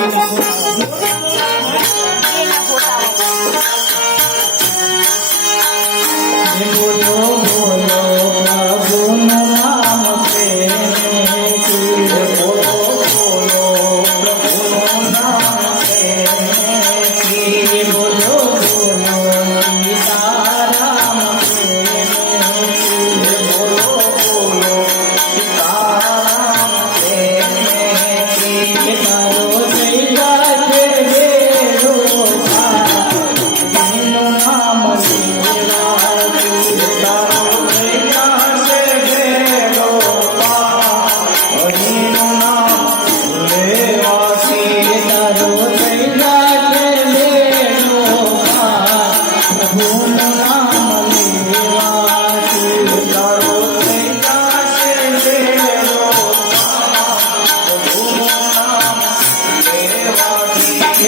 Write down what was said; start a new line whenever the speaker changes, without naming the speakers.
Gracias.